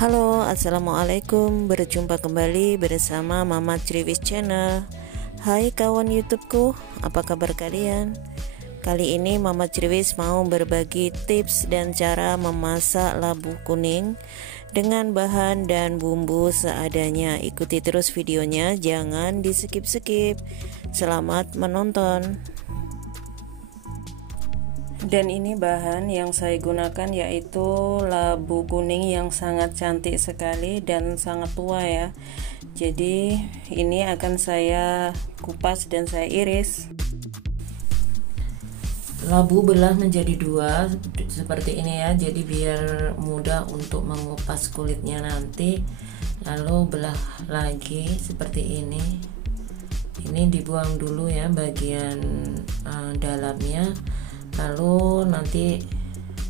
Halo, assalamualaikum. Berjumpa kembali bersama Mama Triwis Channel. Hai kawan YouTubeku, apa kabar kalian? Kali ini Mama Triwis mau berbagi tips dan cara memasak labu kuning dengan bahan dan bumbu seadanya. Ikuti terus videonya, jangan di skip-skip. Selamat menonton. Dan ini bahan yang saya gunakan yaitu labu kuning yang sangat cantik sekali dan sangat tua ya. Jadi ini akan saya kupas dan saya iris. Labu belah menjadi dua seperti ini ya, jadi biar mudah untuk mengupas kulitnya nanti. Lalu belah lagi seperti ini. Ini dibuang dulu ya bagian dalamnya, lalu nanti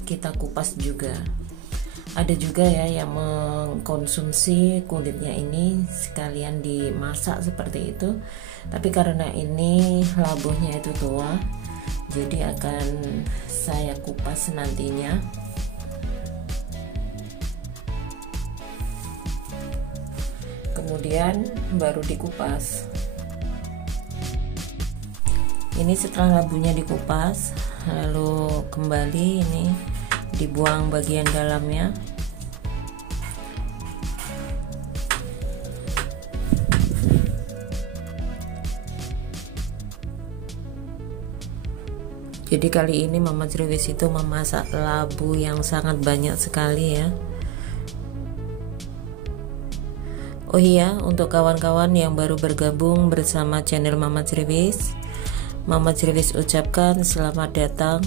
kita kupas juga. Ada juga ya yang mengkonsumsi kulitnya ini sekalian dimasak seperti itu, tapi karena ini labuhnya itu tua, jadi akan saya kupas nantinya. Kemudian baru dikupas. Ini setelah labunya dikupas, lalu kembali ini dibuang bagian dalamnya. Jadi kali ini Mama Triwis itu memasak labu yang sangat banyak sekali ya. Oh iya, untuk kawan-kawan yang baru bergabung bersama channel Mama Triwis ucapkan selamat datang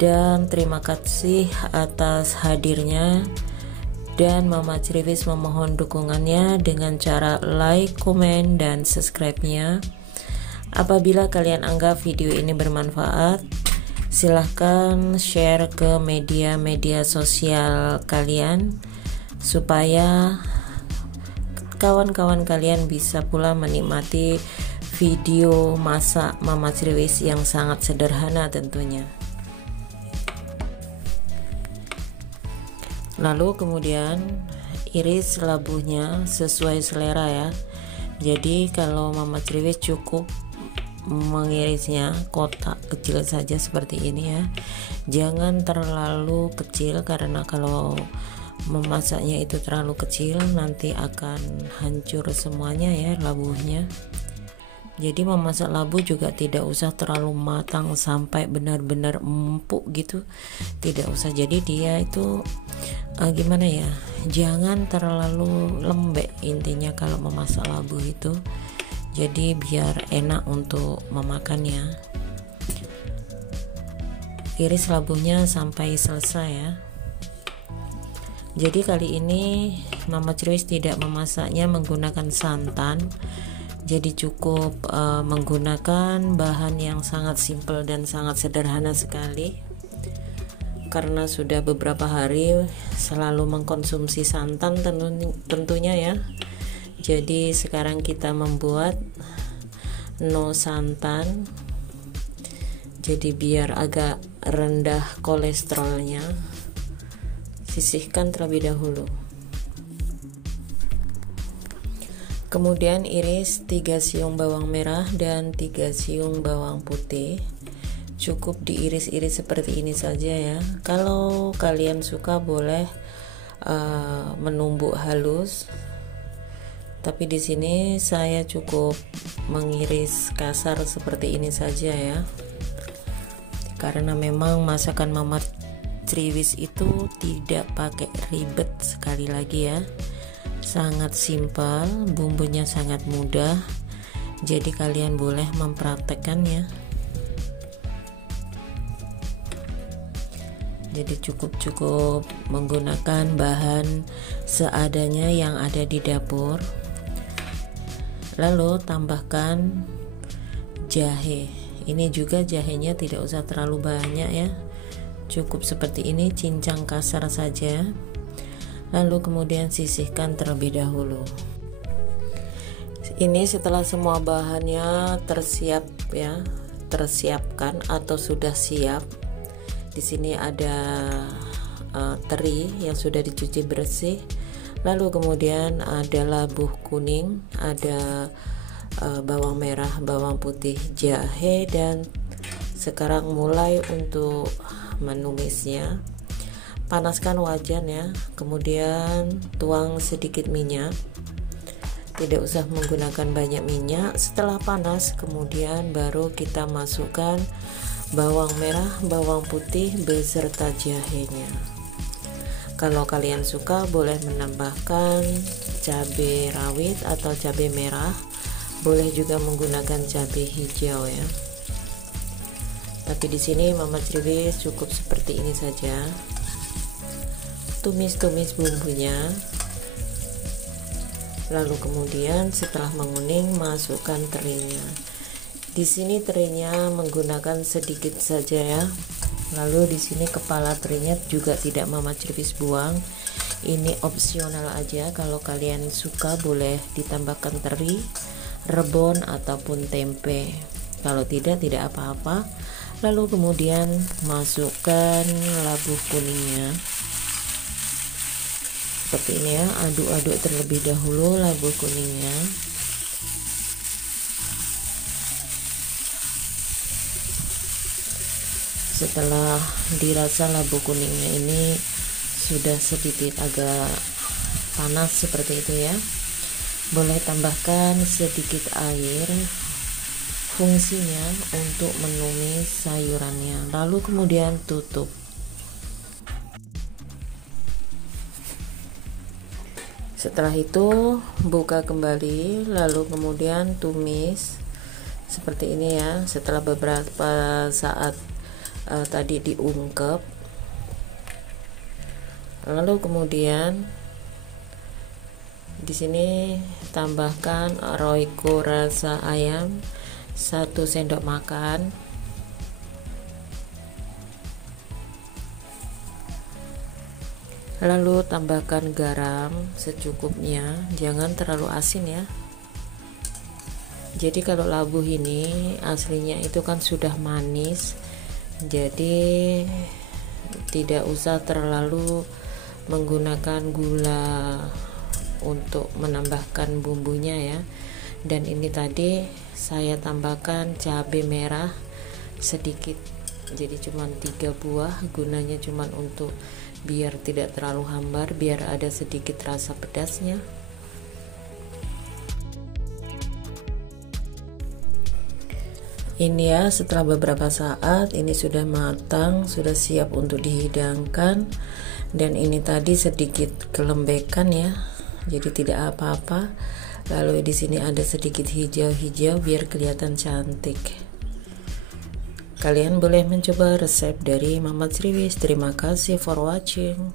dan terima kasih atas hadirnya, dan Mama Triwis memohon dukungannya dengan cara like, komen, dan subscribe-nya. Apabila kalian anggap video ini bermanfaat, silahkan share ke media-media sosial kalian supaya kawan-kawan kalian bisa pula menikmati video masak Mama Triwis yang sangat sederhana tentunya. Lalu kemudian iris labunya sesuai selera ya. Jadi kalau Mama Triwis cukup mengirisnya kotak kecil saja seperti ini ya. Jangan terlalu kecil, karena kalau memasaknya itu terlalu kecil nanti akan hancur semuanya ya labunya. Jadi memasak labu juga tidak usah terlalu matang sampai benar-benar empuk gitu, tidak usah. Jadi dia itu gimana ya, jangan terlalu lembek intinya kalau memasak labu itu, jadi biar enak untuk memakannya. Iris labunya sampai selesai ya. Jadi kali ini Mama Triwis tidak memasaknya menggunakan santan, jadi cukup menggunakan bahan yang sangat simpel dan sangat sederhana sekali, karena sudah beberapa hari selalu mengkonsumsi santan tentunya ya. Jadi sekarang kita membuat no santan, jadi biar agak rendah kolesterolnya. Sisihkan terlebih dahulu. Kemudian iris 3 siung bawang merah dan 3 siung bawang putih. Cukup diiris-iris seperti ini saja ya. Kalau kalian suka boleh menumbuk halus, tapi di sini saya cukup mengiris kasar seperti ini saja ya, karena memang masakan Mama Triwis itu tidak pakai ribet. Sekali lagi ya, sangat simpel, bumbunya sangat mudah, jadi kalian boleh mempraktekkannya. Jadi cukup menggunakan bahan seadanya yang ada di dapur. Lalu tambahkan jahe. Ini juga jahenya tidak usah terlalu banyak ya, cukup seperti ini, cincang kasar saja. Lalu kemudian sisihkan terlebih dahulu. Ini setelah semua bahannya tersiapkan atau sudah siap. Di sini ada teri yang sudah dicuci bersih. Lalu kemudian ada labuh kuning, ada bawang merah, bawang putih, jahe, dan sekarang mulai untuk menumisnya. Panaskan wajan ya, kemudian tuang sedikit minyak, tidak usah menggunakan banyak minyak. Setelah panas kemudian baru kita masukkan bawang merah, bawang putih beserta jahenya. Kalau kalian suka boleh menambahkan cabai rawit atau cabai merah, boleh juga menggunakan cabai hijau ya. Tapi di sini Mama Criwis cukup seperti ini saja. Tumis-tumis bumbunya. Lalu kemudian setelah menguning masukkan terinya. Di sini terinya menggunakan sedikit saja ya. Lalu di sini kepala terinya juga tidak Mama Criwis buang. Ini opsional aja, kalau kalian suka boleh ditambahkan teri, rebon ataupun tempe. Kalau tidak apa-apa. Lalu kemudian masukkan labu kuningnya. Seperti ini ya, aduk-aduk terlebih dahulu labu kuningnya. Setelah dirasa labu kuningnya ini sudah sedikit agak panas seperti itu ya, boleh tambahkan sedikit air, fungsinya untuk menumis sayurannya. Lalu kemudian tutup. Setelah itu buka kembali, lalu kemudian tumis seperti ini ya. Setelah beberapa saat tadi diungkep, lalu kemudian di sini tambahkan Royco rasa ayam 1 sendok makan, lalu tambahkan garam secukupnya, jangan terlalu asin ya. Jadi kalau labu ini aslinya itu kan sudah manis, jadi tidak usah terlalu menggunakan gula untuk menambahkan bumbunya ya. Dan ini tadi saya tambahkan cabai merah sedikit, jadi cuma 3 buah, gunanya cuma untuk biar tidak terlalu hambar, biar ada sedikit rasa pedasnya. Ini ya, setelah beberapa saat ini sudah matang, sudah siap untuk dihidangkan. Dan ini tadi sedikit kelembekan ya, jadi tidak apa-apa. Lalu di sini ada sedikit hijau-hijau biar kelihatan cantik. Kalian boleh mencoba resep dari Mama Criwis. Terima kasih for watching.